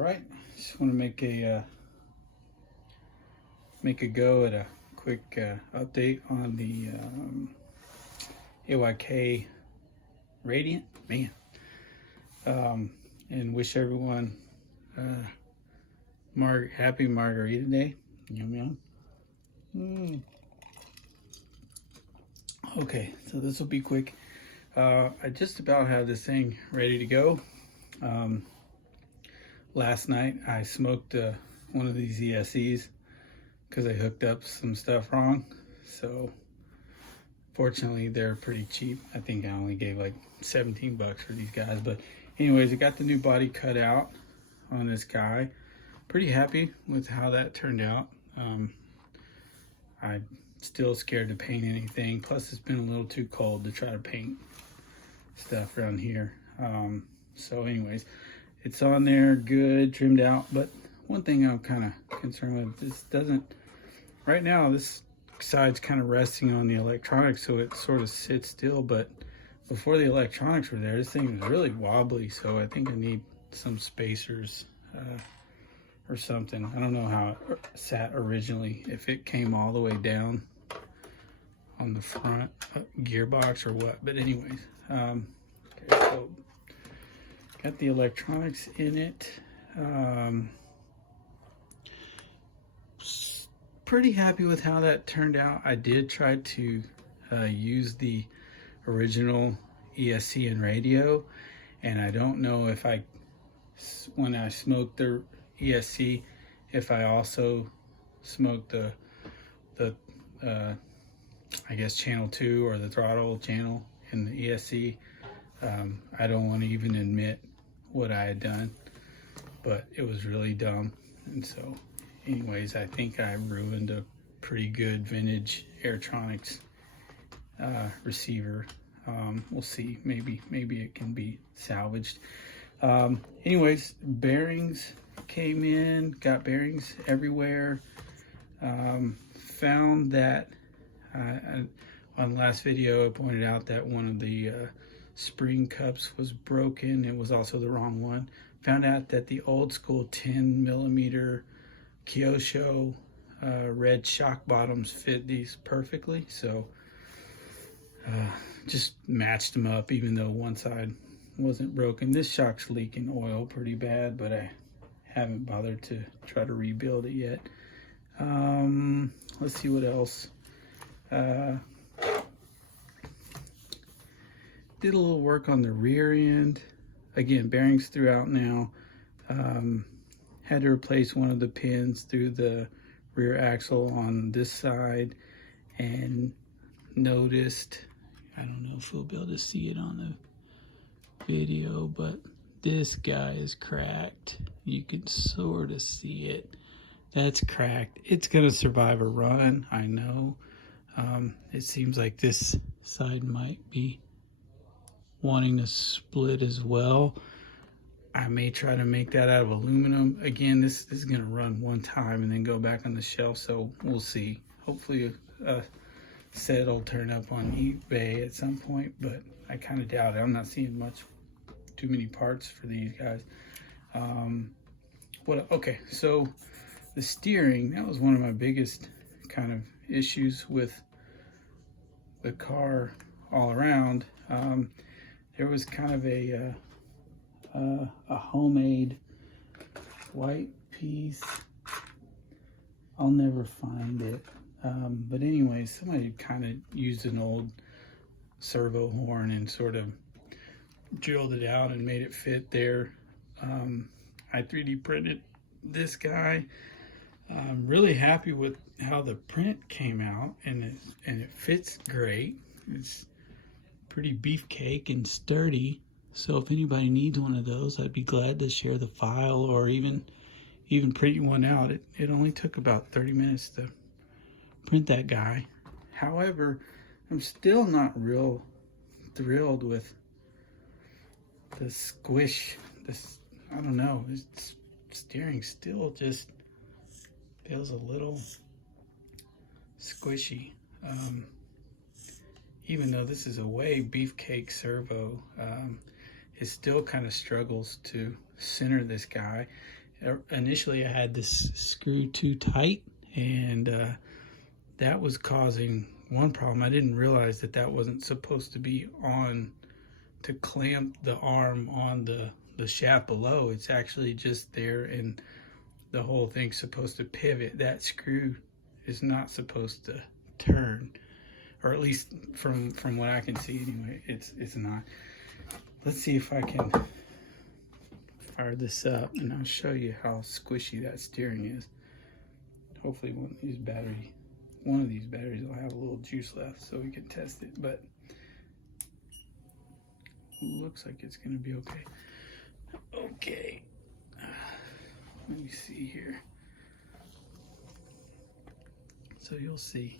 right, just want to make a go at a quick update on the AYK Radiant, man, and wish everyone happy Margarita Day. Yum yum. Okay, so this will be quick. I just about have this thing ready to go. Last night I smoked one of these ESCs because I hooked up some stuff wrong. So fortunately they're pretty cheap. I think I only gave like 17 bucks for these guys. But anyways, I got the new body cut out on this guy. Pretty happy with how that turned out. I'm still scared to paint anything. Plus it's been a little too cold to try to paint stuff around here. So anyways, it's on there, good, trimmed out. But one thing I'm kind of concerned with, this doesn't, right now this side's kind of resting on the electronics, so it sort of sits still. But before the electronics were there, this thing was really wobbly, so I think I need some spacers or something. I don't know how it sat originally, if it came all the way down on the front gearbox or what. But anyways, okay, so got the electronics in it. Pretty happy with how that turned out. I did try to use the original ESC and radio, and I don't know if when I smoked the ESC, if I also smoked the I guess channel 2 or the throttle channel in the ESC. I don't want to even admit what I had done, but it was really dumb. And so anyways, I think I ruined a pretty good vintage Airtronics receiver. We'll see, maybe it can be salvaged. Anyways, bearings came in, got bearings everywhere. Found that on the last video I pointed out that one of the spring cups was broken. It was also the wrong one. Found out that the old school 10mm Kyosho red shock bottoms fit these perfectly, so just matched them up, even though one side wasn't broken. This shock's leaking oil pretty bad, but I haven't bothered to try to rebuild it yet. Let's see what else. Did a little work on the rear end. Again, bearings throughout now. Had to replace one of the pins through the rear axle on this side, and noticed, I don't know if we'll be able to see it on the video, but this guy is cracked. You can sort of see it. That's cracked. It's gonna survive a run, I know. It seems like this side might be wanting to split as well. I may try to make that out of aluminum. Again, this is gonna run one time and then go back on the shelf, so we'll see. Hopefully a set will turn up on eBay at some point, but I kind of doubt it. I'm not seeing too many parts for these guys. Okay, so the steering, that was one of my biggest kind of issues with the car all around. There was kind of a homemade white piece. I'll never find it. But anyways, somebody kind of used an old servo horn and sort of drilled it out and made it fit there. I 3D printed this guy. I'm really happy with how the print came out, and it fits great. It's pretty beefcake and sturdy. So if anybody needs one of those, I'd be glad to share the file or even print one out. It only took about 30 minutes to print that guy. However, I'm still not real thrilled with the squish. I don't know, it's steering still just feels a little squishy. Even though this is a way beefcake servo, it still kind of struggles to center this guy. initially I had this screw too tight, and that was causing one problem. I didn't realize that that wasn't supposed to be on to clamp the arm on the shaft below. It's actually just there, and the whole thing's supposed to pivot. That screw is not supposed to turn, or at least from what I can see anyway, it's not. Let's see if I can fire this up, and I'll show you how squishy that steering is. Hopefully one of these batteries will have a little juice left so we can test it, but looks like it's gonna be okay. Okay, let me see here. So you'll see.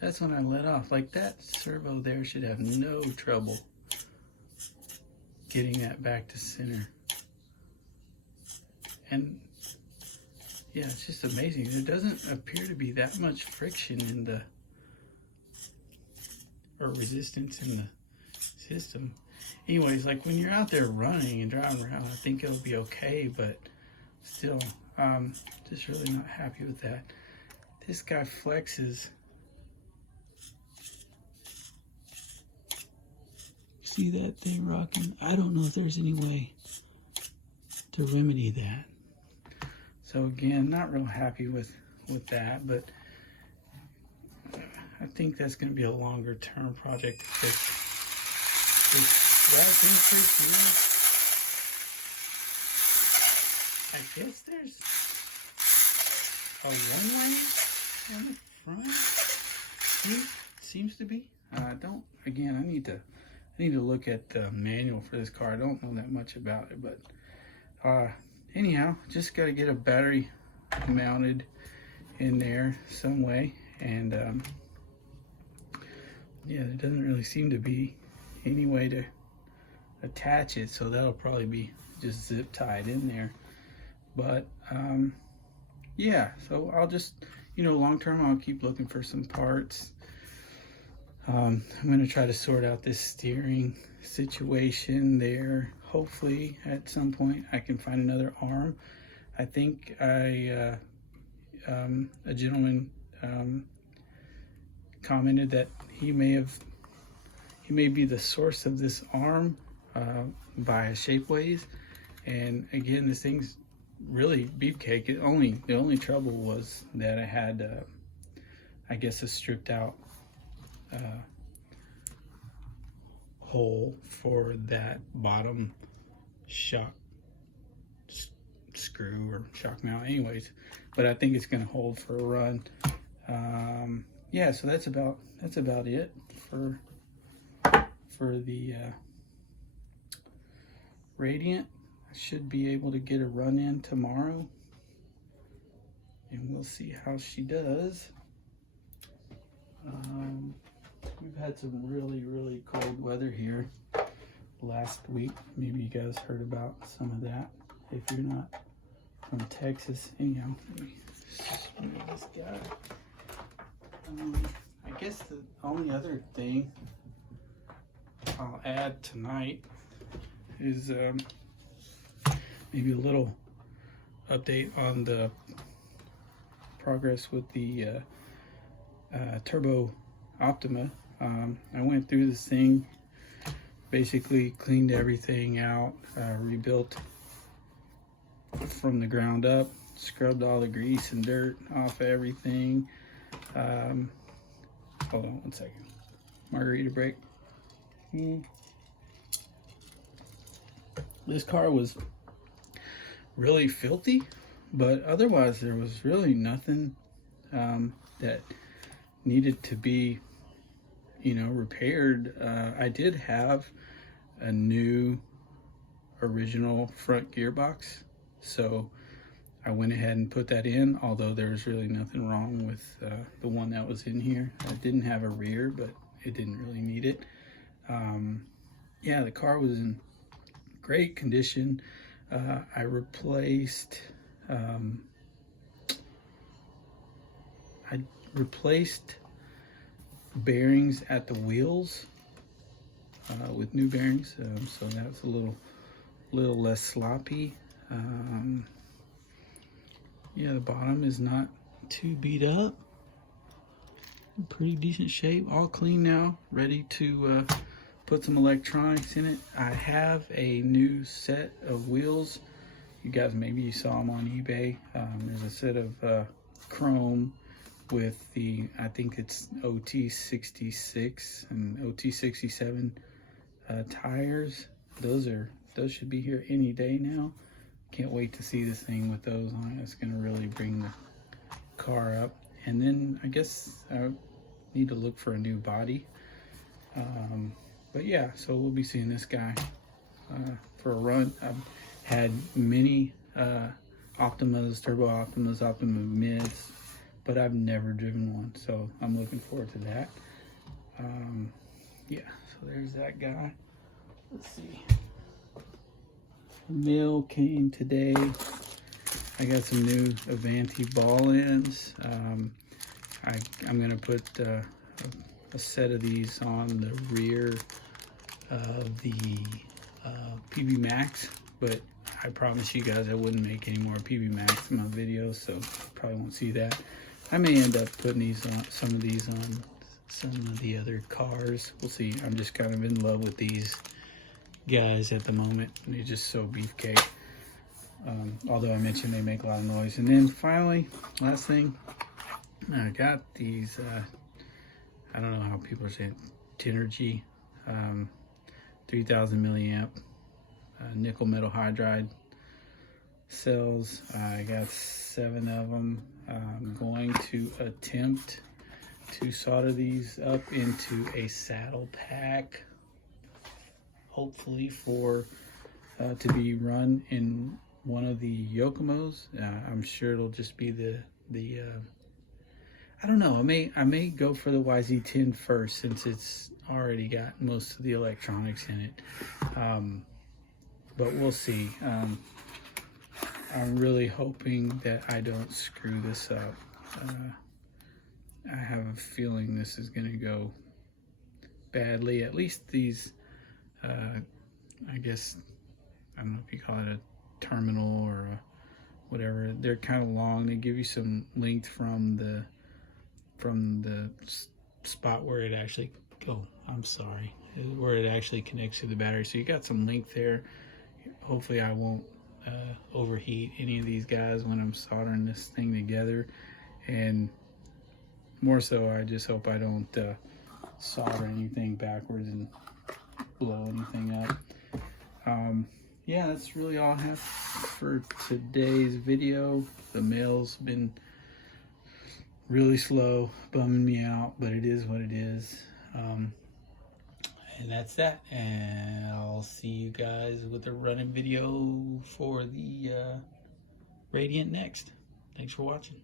That's when I let off. Like, that servo there should have no trouble getting that back to center. And yeah, it's just amazing. There doesn't appear to be that much friction in the, or resistance in the system. Anyways, like when you're out there running and driving around, I think it'll be okay, but still, just really not happy with that. This guy flexes. See that thing rocking? I don't know if there's any way to remedy that. So again, not real happy with that, but I think that's going to be a longer term project. That increase, I guess there's a one lane on the front. Seems to be. I need to look at the manual for this car. I don't know that much about it, but anyhow, just got to get a battery mounted in there some way, and yeah, there doesn't really seem to be any way to attach it, so that'll probably be just zip tied in there. But yeah, so I'll just, long term, I'll keep looking for some parts. I'm going to try to sort out this steering situation there. Hopefully at some point I can find another arm. I think a gentleman commented that he may be the source of this arm by Shapeways. And again, this thing's really beefcake. The only trouble was that I had I guess a stripped out hole for that bottom shock screw or shock mount anyways, but I think it's going to hold for a run. Yeah, so that's about it for the Radiant. I should be able to get a run in tomorrow, and we'll see how she does. We've had some really cold weather here last week. Maybe you guys heard about some of that if you're not from Texas. Anyhow, let me move this guy. I guess the only other thing I'll add tonight is maybe a little update on the progress with the turbo Optima. I went through this thing, basically cleaned everything out, rebuilt from the ground up, scrubbed all the grease and dirt off everything. Hold on one second. Margarita break. This car was really filthy, but otherwise there was really nothing that needed to be repaired. I did have a new original front gearbox, so I went ahead and put that in, although there was really nothing wrong with the one that was in here. I didn't have a rear, but it didn't really need it. Yeah, the car was in great condition. I replaced bearings at the wheels with new bearings, so that's a little less sloppy. Yeah, the bottom is not too beat up. In pretty decent shape. All clean now. Ready to put some electronics in it. I have a new set of wheels. You guys, maybe you saw them on eBay. There's a set of chrome with the, I think it's OT66 and OT67 tires. Those should be here any day now. Can't wait to see this thing with those on it. It's gonna really bring the car up. And then I guess I need to look for a new body. But yeah, so we'll be seeing this guy for a run. I've had many Optimas, Turbo Optimas, Optima Mids, but I've never driven one, so I'm looking forward to that. Yeah, so there's that guy. Let's see. The mail came today. I got some new Avanti ball ends. I'm gonna put a set of these on the rear of the PB Max, but I promise you guys I wouldn't make any more PB Max in my videos, so probably won't see that. I may end up putting these on, some of these on some of the other cars. We'll see. I'm just kind of in love with these guys at the moment. They're just so beefcake. Although I mentioned they make a lot of noise. And then finally, last thing, I got these, I don't know how people are saying, Tinergy, 3000 milliamp nickel metal hydride cells. I got 7 of them. I'm going to attempt to solder these up into a saddle pack, hopefully for to be run in one of the Yokomos. I'm sure it'll just be the I don't know, I may go for the YZ10 first, since it's already got most of the electronics in it. But we'll see. I'm really hoping that I don't screw this up. I have a feeling this is gonna go badly. At least these, I guess, I don't know if you call it a terminal or a whatever. They're kind of long. They give you some length from the spot where it actually, where it actually connects to the battery. So you got some length there. Hopefully I won't overheat any of these guys when I'm soldering this thing together. And more so, I just hope I don't solder anything backwards and blow anything up. Yeah, that's really all I have for today's video. The mail's been really slow, bumming me out, but it is what it is. And that's that. And I'll see you guys with a running video for the Radiant next. Thanks for watching.